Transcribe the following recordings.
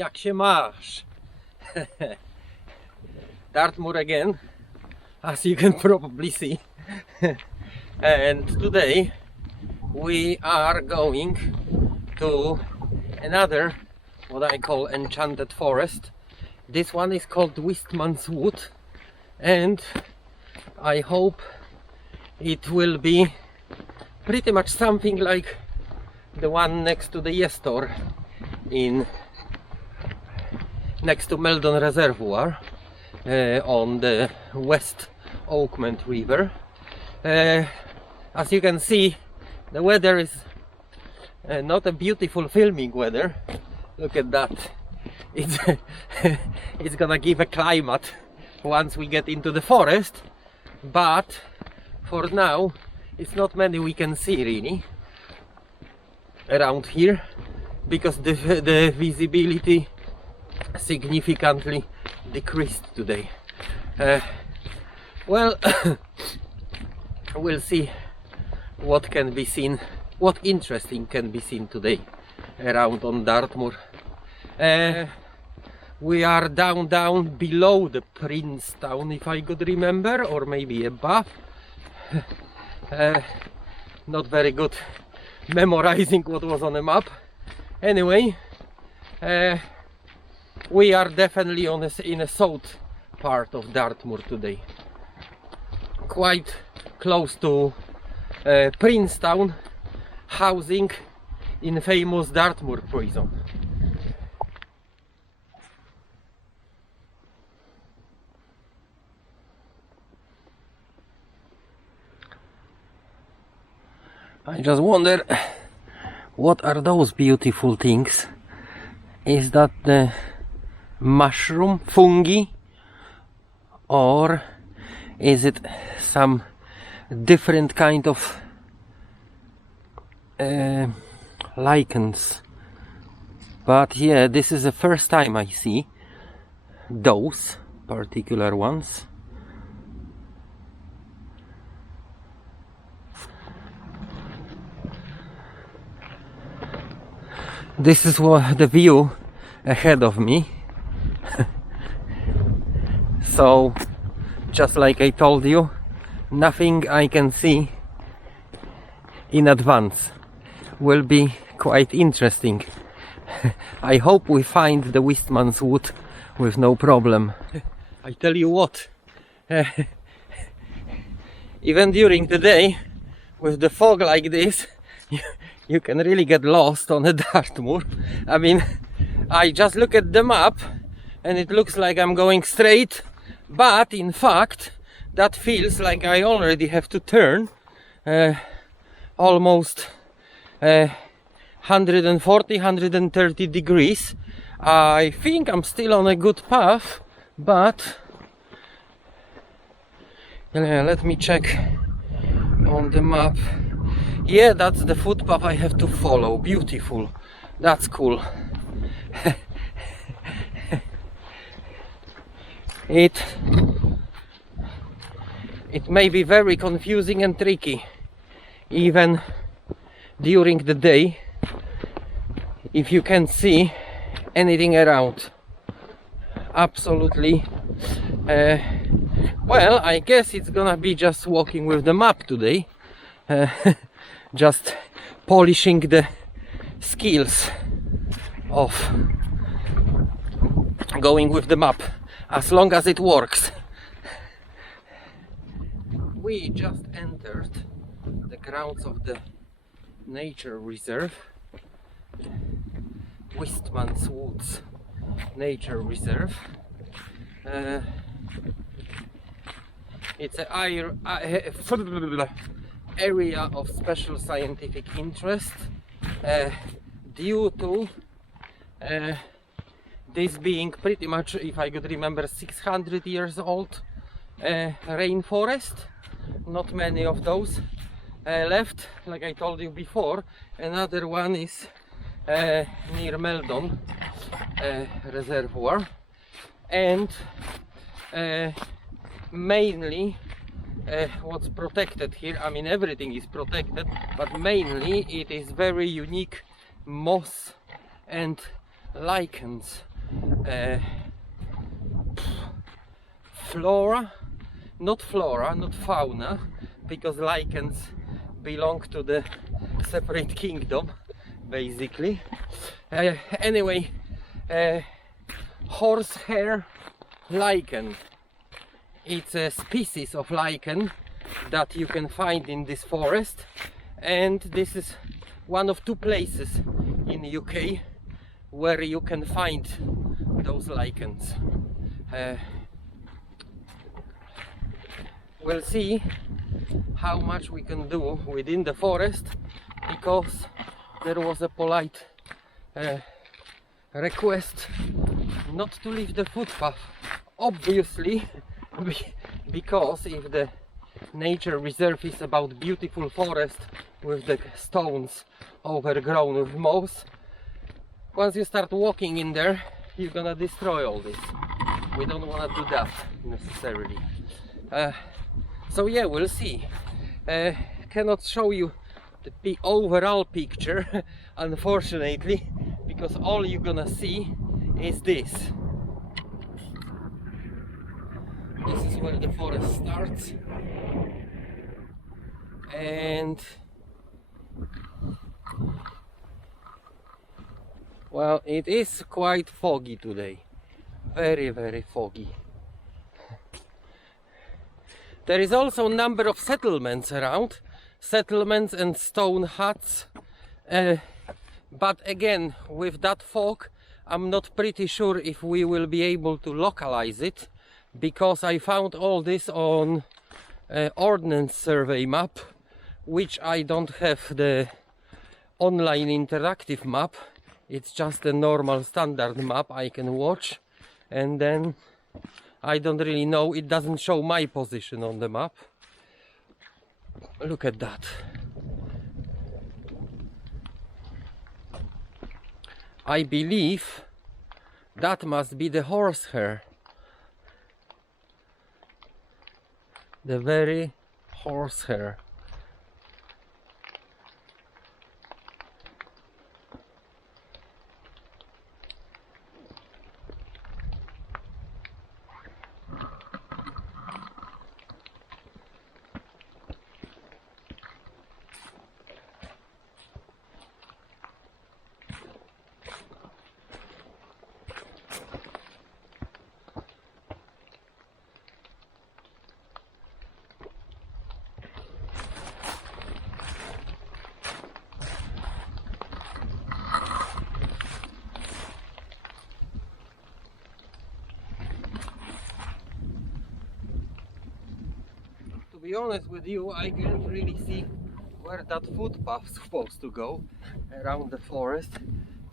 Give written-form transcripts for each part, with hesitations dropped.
jak się masz? Dartmoor again, as you can probably see. And today we are going to another, what I call enchanted forest. This one is called Wistman's Wood, and I hope it will be pretty much something like the one next to the Yestor in next to Meldon Reservoir on the West Oakmont River. As you can see, the weather is not a beautiful filming weather. Look at that. It's it's gonna give a climate once we get into the forest, but for now it's not many we can see really around here, because the visibility significantly decreased today. Well, we'll see what can be seen, what interesting can be seen today around on Dartmoor. We are down below the Princetown, if I could remember, or maybe above. Not very good memorizing what was on the map. Anyway, we are definitely in a south part of Dartmoor today, quite close to Princetown, housing in famous Dartmoor prison. I just wonder, what are those beautiful things? Is that the mushroom, fungi, or is it some different kind of lichens? But yeah, this is the first time I see those particular ones. This is what the view ahead of me. So, just like I told you, nothing I can see in advance will be quite interesting. I hope we find the Wistman's Wood with no problem. I tell you what, even during the day with the fog like this, you can really get lost on a Dartmoor. I mean, I just look at the map and it looks like I'm going straight, but in fact that feels like I already have to turn almost 140-130 degrees. I think I'm still on a good path, but let me check on the map. Yeah, that's the footpath I have to follow. Beautiful. That's cool. It may be very confusing and tricky even during the day if you can't see anything around. Absolutely. Well, I guess it's gonna be just walking with the map today. Just polishing the skills of going with the map, as long as it works. We just entered the grounds of the nature reserve, Wistman's Woods Nature Reserve. It's an area of special scientific interest due to this being pretty much, if I could remember, 600 years old rainforest. Not many of those left, like I told you before. Another one is near Meldon Reservoir, and mainly what's protected here, I mean everything is protected, but mainly it is very unique moss and lichens flora, not fauna, because lichens belong to the separate kingdom, basically. Anyway, horsehair lichen. It's a species of lichen that you can find in this forest, and this is one of two places in UK where you can find those lichens. We'll see how much we can do within the forest, because there was a polite request not to leave the footpath, obviously, because if the nature reserve is about beautiful forest with the stones overgrown with moss, once you start walking in there, you're gonna destroy all this. We don't want to do that necessarily. So yeah, we'll see. Cannot show you the overall picture, unfortunately, because all you're gonna see is this. This is where the forest starts, and well, it is quite foggy today, very foggy. There is also a number of settlements around, settlements and stone huts, but again, with that fog, I'm not pretty sure if we will be able to localize it, because I found all this on Ordnance Survey map, which I don't have the online interactive map. It's just a normal standard map I can watch, and then I don't really know, it doesn't show my position on the map. Look at that. I believe that must be the horsehair. The very horsehair. To be honest with you, I can't really see where that footpath is supposed to go around the forest.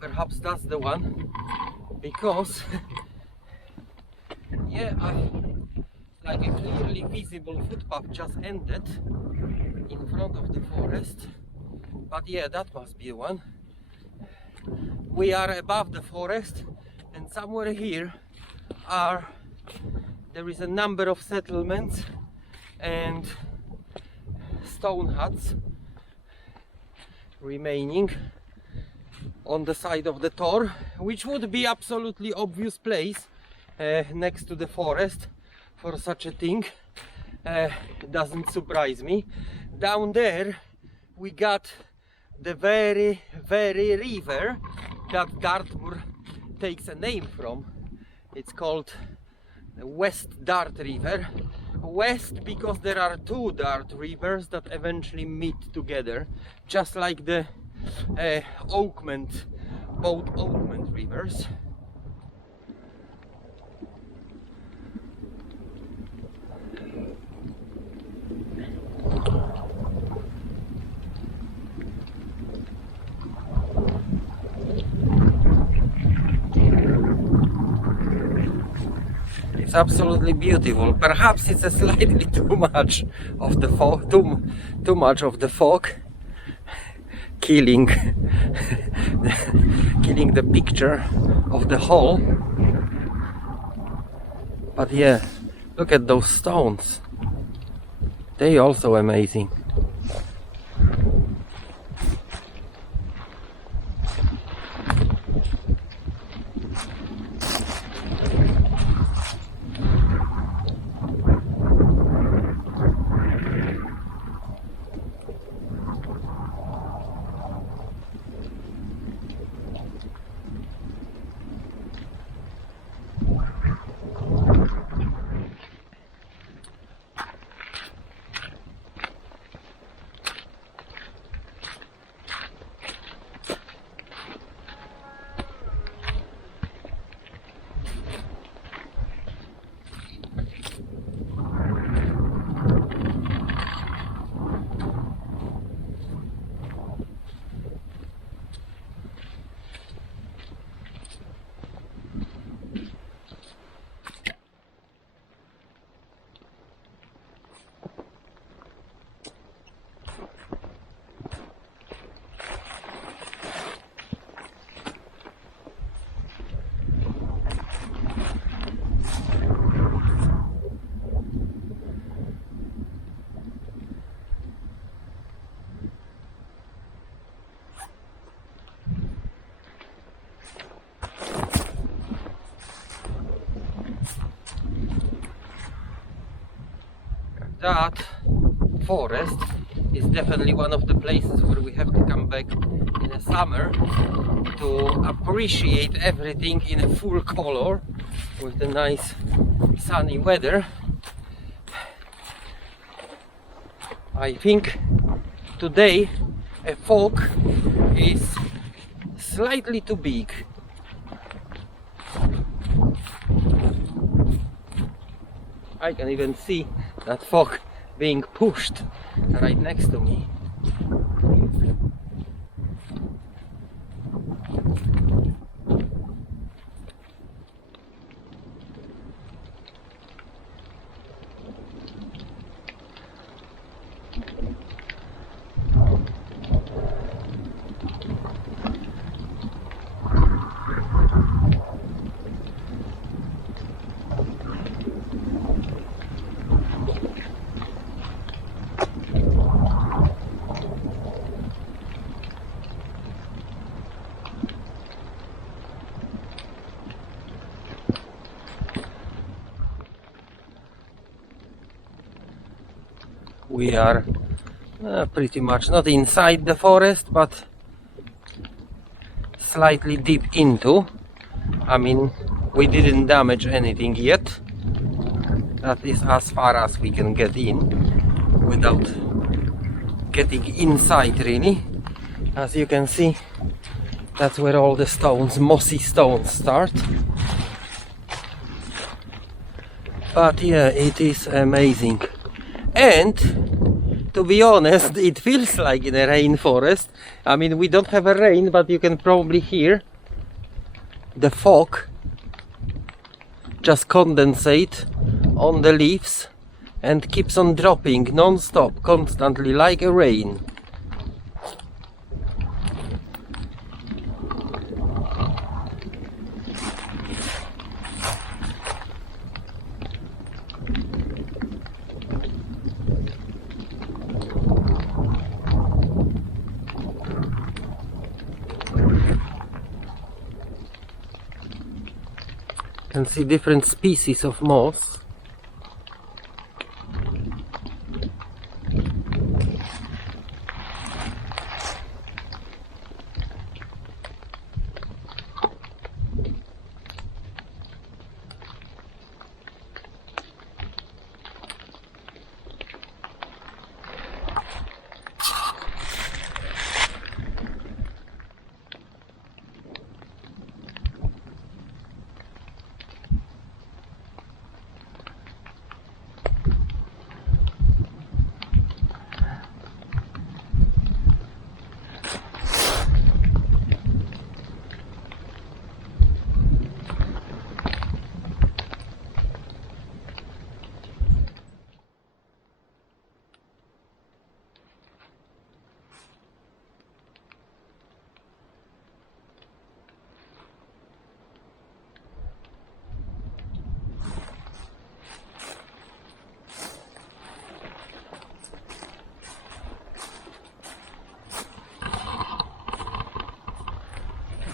Perhaps that's the one, because yeah, like a clearly visible footpath just ended in front of the forest. But yeah, that must be one. We are above the forest, and somewhere here there is a number of settlements and stone huts remaining on the side of the tor, which would be absolutely obvious place next to the forest for such a thing. Doesn't surprise me. Down there we got the very river that Dartmoor takes a name from. It's called the West Dart River. West because there are two Dart rivers that eventually meet together, just like the both Oakment rivers. It's absolutely beautiful. Perhaps it's a slightly too much of the fog, too much of the fog, killing the picture of the whole. But yeah, look at those stones. They also amazing. that forest is definitely one of the places where we have to come back in the summer to appreciate everything in a full color with the nice sunny weather. I think today a fog is slightly too big. I can even see that fog being pushed right next to me. We are pretty much not inside the forest, but slightly deep into. I mean, we didn't damage anything yet. That is as far as we can get in without getting inside, really. As you can see, that's where all the stones, mossy stones, start. But yeah, it is amazing. And to be honest, it feels like in a rainforest. I mean, we don't have a rain, but you can probably hear the fog just condensate on the leaves and keeps on dropping non-stop, constantly, like a rain. You can see different species of moss.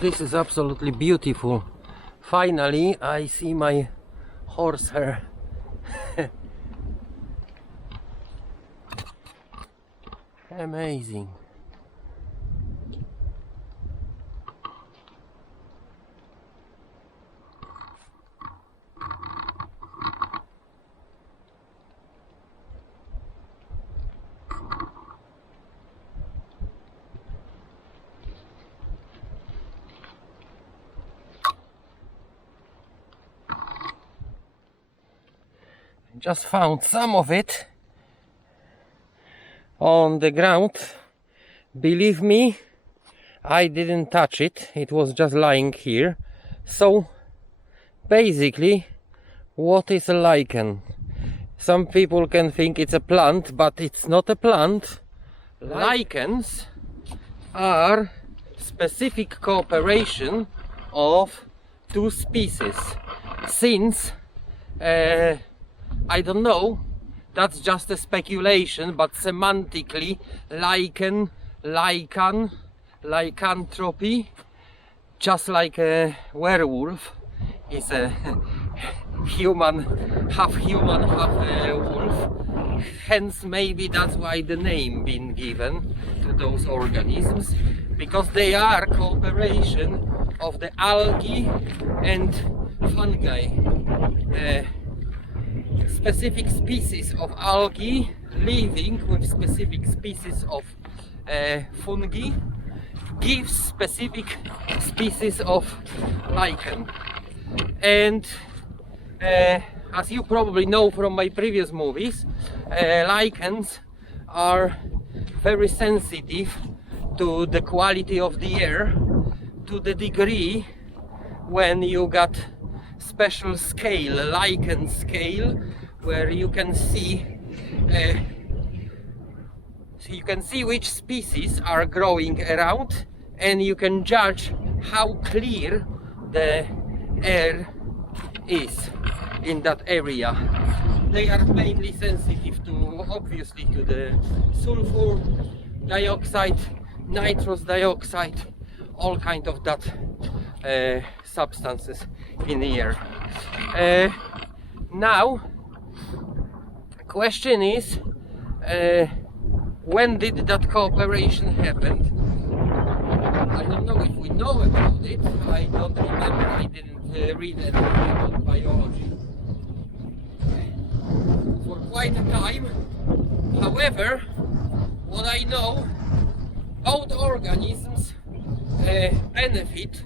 This is absolutely beautiful. Finally, I see my horsehair. Amazing. Just found some of it on the ground. Believe me, I didn't touch it. It was just lying here. So basically, what is a lichen? Some people can think it's a plant, but it's not a plant. Lichens are specific cooperation of two species. Since I don't know, that's just a speculation, but semantically, lichen, lycanthropy, just like a werewolf is a human, half wolf, hence maybe that's why the name been given to those organisms, because they are cooperation of the algae and fungi. Specific species of algae living with specific species of fungi gives specific species of lichen. And as you probably know from my previous movies, lichens are very sensitive to the quality of the air, to the degree when you got special scale, lichen scale, where you can see which species are growing around, and you can judge how clear the air is in that area. They are mainly sensitive to, obviously, to the sulfur dioxide, nitrous dioxide, all kind of that substances in the air. Now, question is, when did that cooperation happen? I don't know if we know about it. I don't remember. I didn't read anything about biology for quite a time. However, what I know, both organisms benefit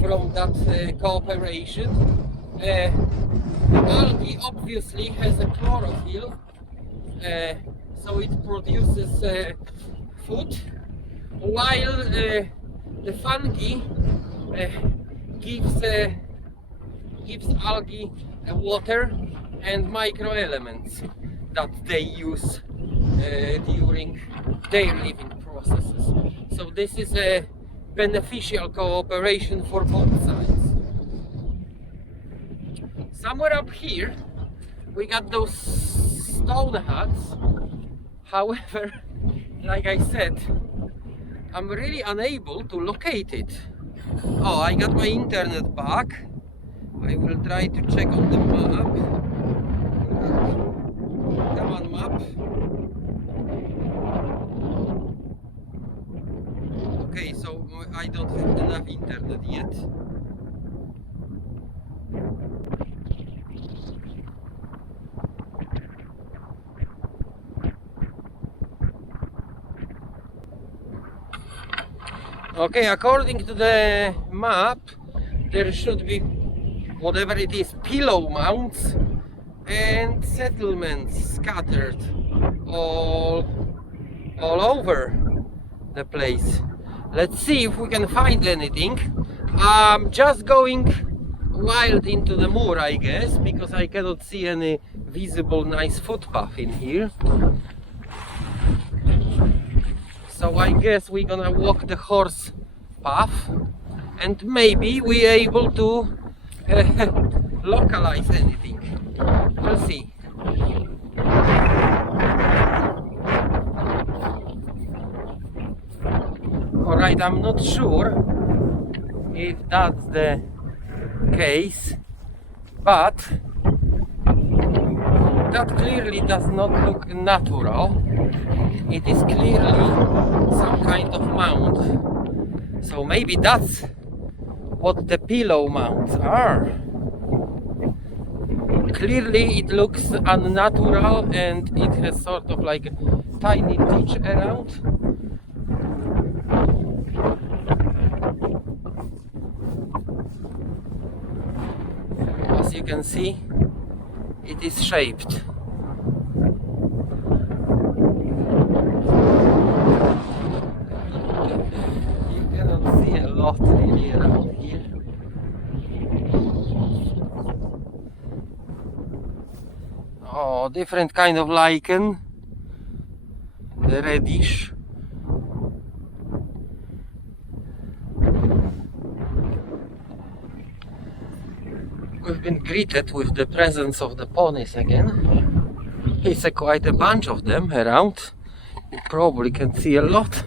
from that cooperation. Algae obviously has a chlorophyll, so it produces food, while the fungi gives algae water and microelements that they use during their living processes. So this is a beneficial cooperation for both sides. Somewhere up here we got those stone huts. However, like I said, I'm really unable to locate it. Oh, I got my internet back. I will try to check on the map. Come on, map. Okay, so I don't have enough internet yet. Okay, according to the map, there should be, whatever it is, pillow mounds and settlements scattered all over the place. Let's see if we can find anything. I'm just going wild into the moor, I guess, because I cannot see any visible nice footpath in here. So I guess we're gonna walk the horse path, and maybe we're able to localize anything. We'll see. Alright, I'm not sure if that's the case, but that clearly does not look natural. It is clearly some kind of mound. So maybe that's what the pillow mounds are. Clearly it looks unnatural, and it has sort of like a tiny ditch around. As you can see, it is shaped. You cannot see a lot really around here. Oh, different kind of lichen. The reddish. We've been greeted with the presence of the ponies again. It's quite a bunch of them around. You probably can see a lot.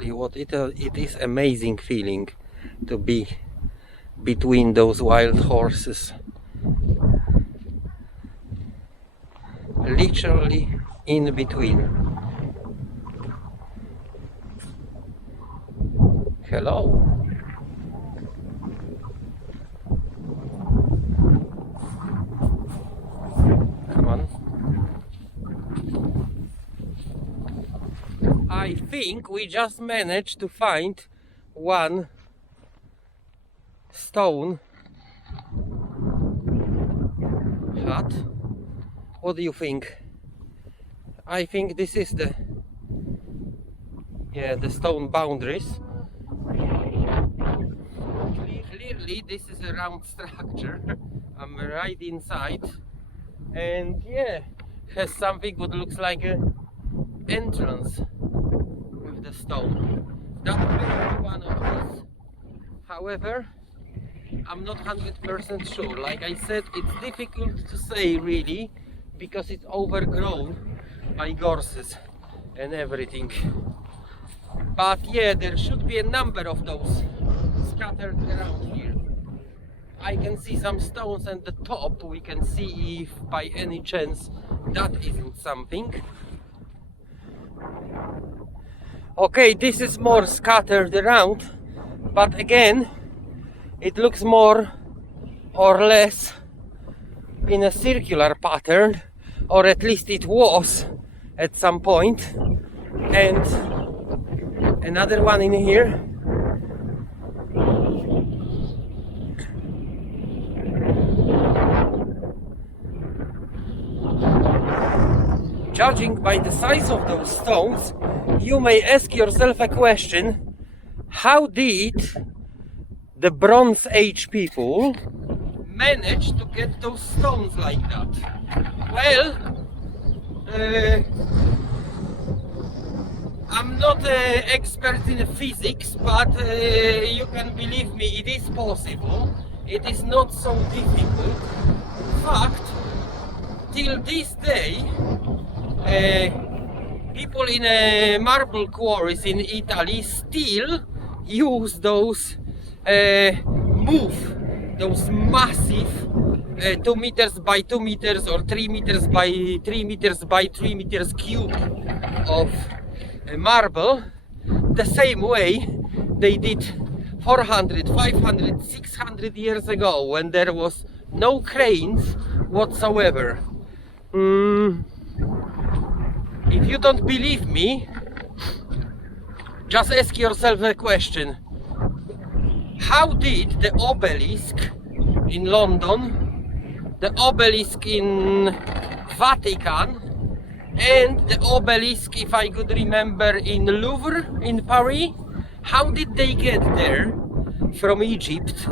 tell you what, it is amazing feeling to be between those wild horses. Literally in between. Hello. Come on. I think we just managed to find one stone hut. What do you think? I think this is the stone boundaries. Clearly this is a round structure. I'm right inside, and yeah, has something what looks like an entrance with the stone. That may be one of these. However, I'm not 100% sure. Like I said, it's difficult to say really, because it's overgrown by gorses and everything. But yeah, there should be a number of those scattered around here. I can see some stones at the top. We can see if by any chance that isn't something. Okay, this is more scattered around, but again, it looks more or less in a circular pattern, or at least it was at some point. And another one in here. Judging by the size of those stones, you may ask yourself a question: how did the Bronze Age people manage to get those stones like that? Well, I'm not an expert in physics, but you can believe me, it is possible. It is not so difficult. In fact, till this day, people in marble quarries in Italy still use those those massive 2 meters by 2 meters or 3 meters by 3 meters by 3 meters cube of marble, the same way they did 400, 500, 600 years ago, when there was no cranes whatsoever. If you don't believe me, just ask yourself a question: how did the obelisk in London, the obelisk in Vatican, and the obelisk, if I could remember, in Louvre in Paris, how did they get there from Egypt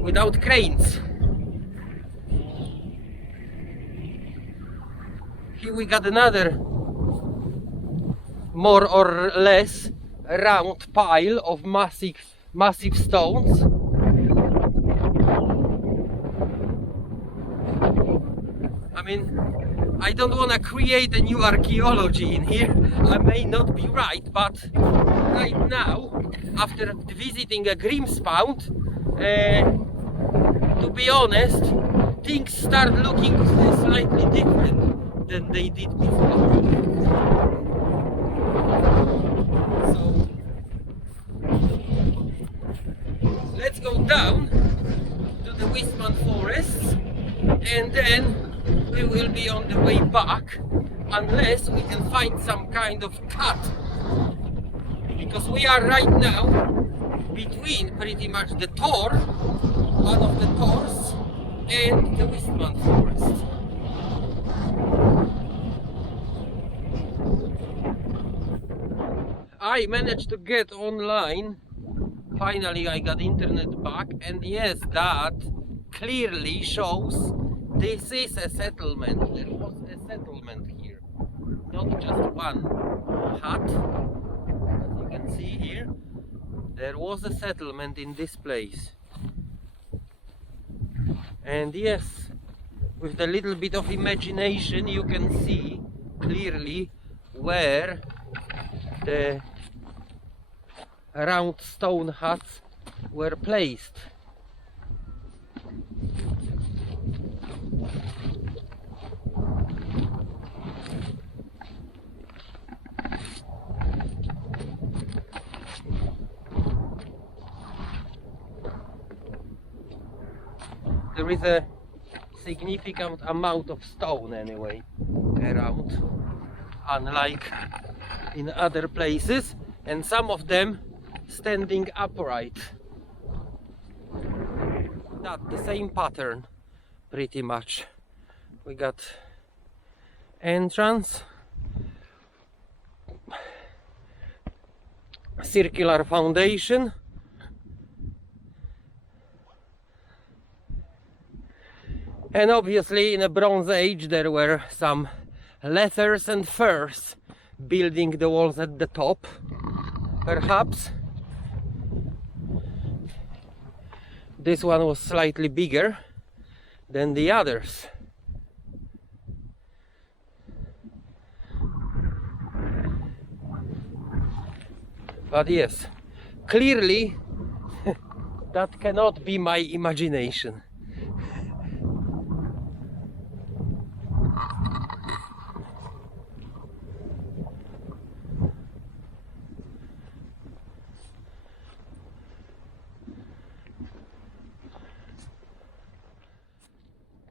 without cranes? Here we got another more or less round pile of massive stones. I mean, I don't want to create a new archaeology in here. I may not be right, but right now, after visiting a Grimspound, to be honest, things start looking slightly different than they did before. So let's go down to the Wistman forests, and then we will be on the way back, unless we can find some kind of cut, because we are right now between pretty much the Tor, one of the Tors, and the Wistman forest. I managed to get online. Finally I got internet back, and yes, that clearly shows this is a settlement. There was a settlement here, not just one hut. As you can see here, there was a settlement in this place. And yes, with a little bit of imagination, you can see clearly where the round stone huts were placed. There is a significant amount of stone anyway around, unlike in other places, and some of them standing upright. That the same pattern pretty much. We got entrance, circular foundation, and obviously in the Bronze Age there were some leathers and furs building the walls at the top. Perhaps this one was slightly bigger than the others. But yes, clearly that cannot be my imagination.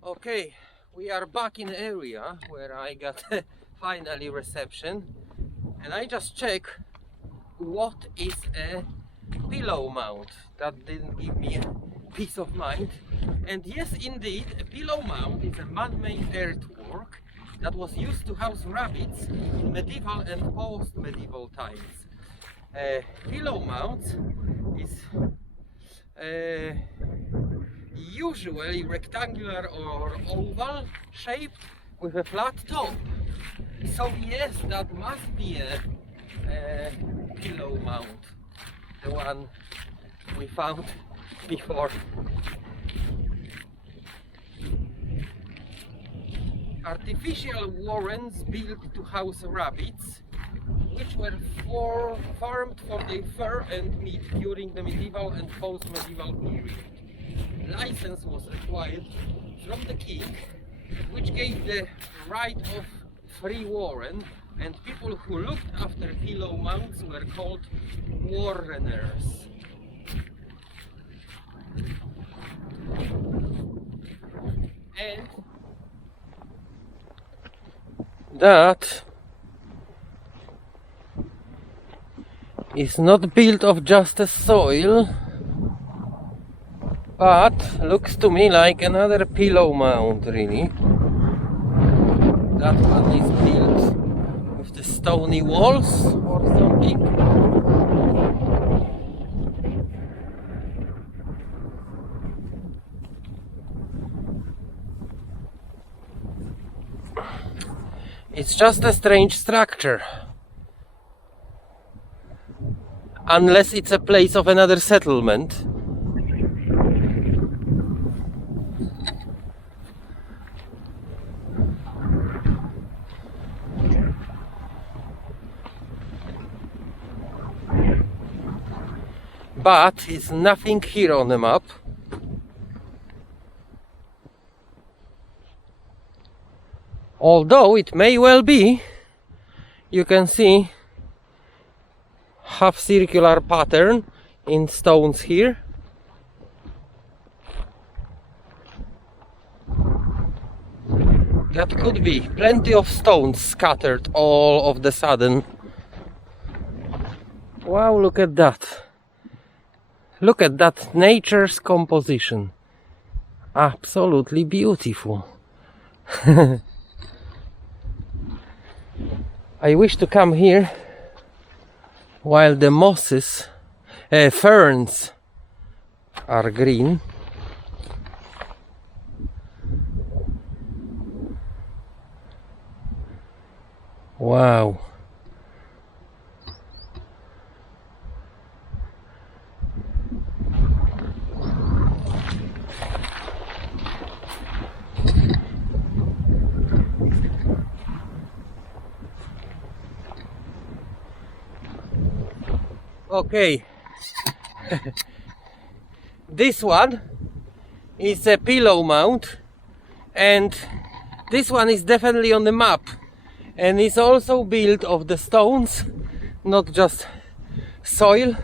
Okay, we are back in the area where I got finally reception, and I just check what is a pillow mount. That didn't give me peace of mind. And yes, indeed, a pillow mount is a man-made earthwork that was used to house rabbits in medieval and post-medieval times. Pillow mount is usually rectangular or oval shaped with a flat top. So yes, that must be a pillow mount, the one we found before. Artificial warrens built to house rabbits, which were farmed for their fur and meat during the medieval and post-medieval period. License was required from the king, which gave the right of free warren, and people who looked after pillow mounts were called warreners. And that is not built of just a soil, but looks to me like another pillow mount, really. That one is built with the stony walls or something. It's just a strange structure. Unless it's a place of another settlement. But it's nothing here on the map. Although it may well be. You can see half circular pattern in stones here. That could be plenty of stones scattered all of the sudden. Wow, look at that. Look at that nature's composition. Absolutely beautiful. I wish to come here while the mosses, ferns are green. Wow. Okay, This one is a pillow mount, and this one is definitely on the map, and it's also built of the stones, not just soil.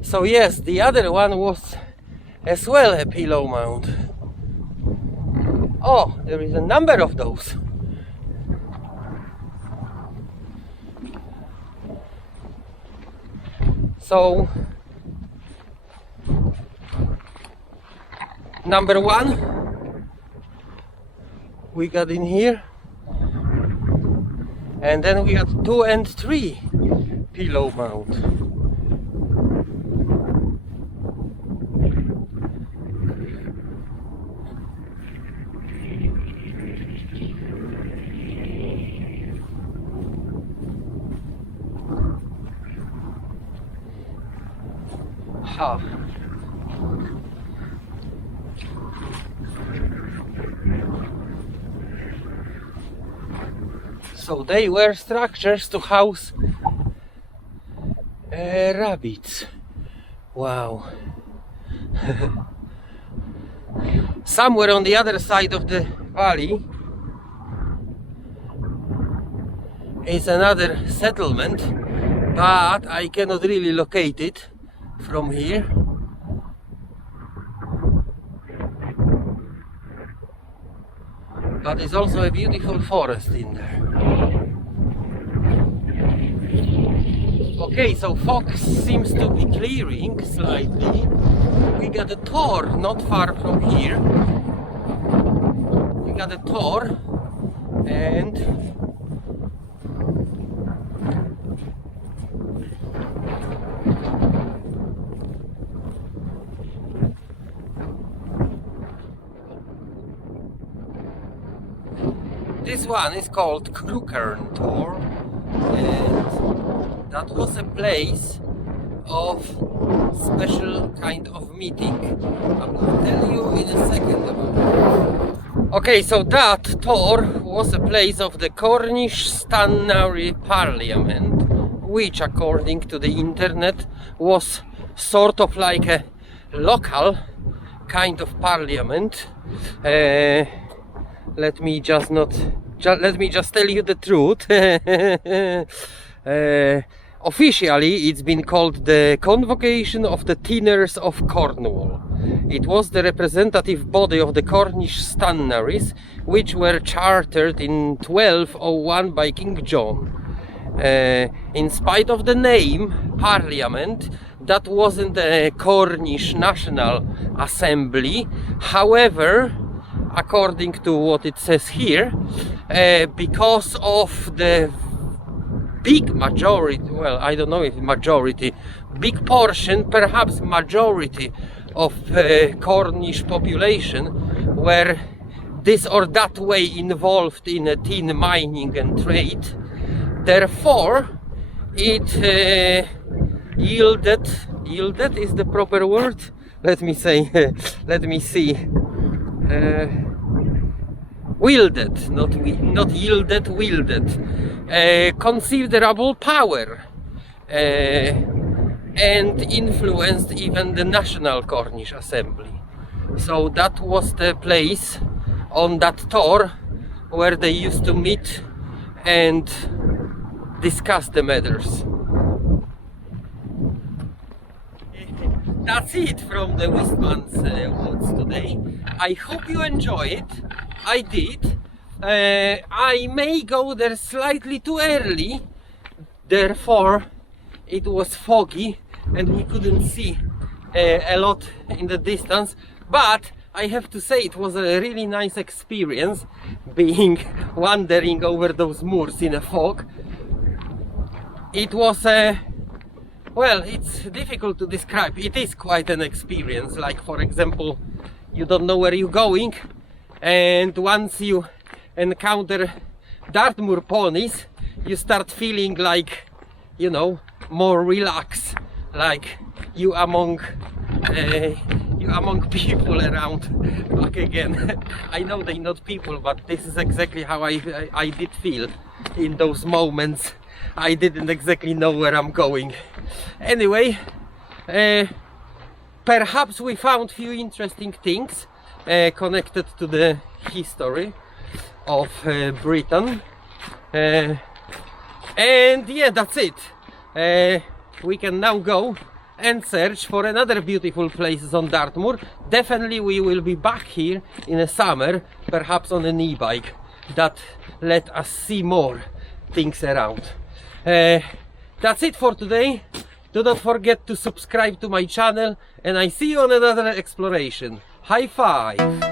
So yes, the other one was as well a pillow mount. Oh, there is a number of those. So number one we got in here, and then we got 2 and 3 pillow mount. Ha. So they were structures to house rabbits. Wow. Somewhere on the other side of the valley is another settlement, but I cannot really locate it from here. But it's also a beautiful forest in there. Okay, so fog seems to be clearing slightly. We got a tor not far from here. We got a tor, and this one is called Krukern Tor, and that was a place of special kind of meeting. I will tell you in a second about it. Okay, so that Tor was a place of the Cornish Stannary Parliament, which according to the internet was sort of like a local kind of parliament. Let me just tell you the truth. Officially, it's been called the Convocation of the Tinners of Cornwall. It was the representative body of the Cornish Stannaries, which were chartered in 1201 by King John. In spite of the name Parliament, that wasn't a Cornish National Assembly. However, according to what it says here, because of the big majority, well, I don't know if majority, big portion, perhaps majority of Cornish population were this or that way involved in tin mining and trade. Therefore, it yielded is the proper word? Let me see. Wielded, not yielded, wielded. Considerable power and influenced even the National Cornish Assembly. So that was the place on that Tor where they used to meet and discuss the matters. That's it from the Wistman's woods today. I hope you enjoy it. I did. I may go there slightly too early, therefore it was foggy and we couldn't see a lot in the distance, but I have to say it was a really nice experience wandering over those moors in a fog. It was well, it's difficult to describe. It is quite an experience. Like, for example, you don't know where you're going, and once you encounter Dartmoor ponies, you start feeling like, you know, more relaxed, like you among people around. Back again, I know they're not people, but this is exactly how I did feel in those moments. I didn't exactly know where I'm going. Anyway, Perhaps we found few interesting things connected to the history of Britain, and yeah, that's it. We can now go and search for another beautiful places on Dartmoor. Definitely we will be back here in the summer, perhaps on an e-bike, that let us see more things around. That's it for today. Do not forget to subscribe to my channel, and I see you on another exploration. High five!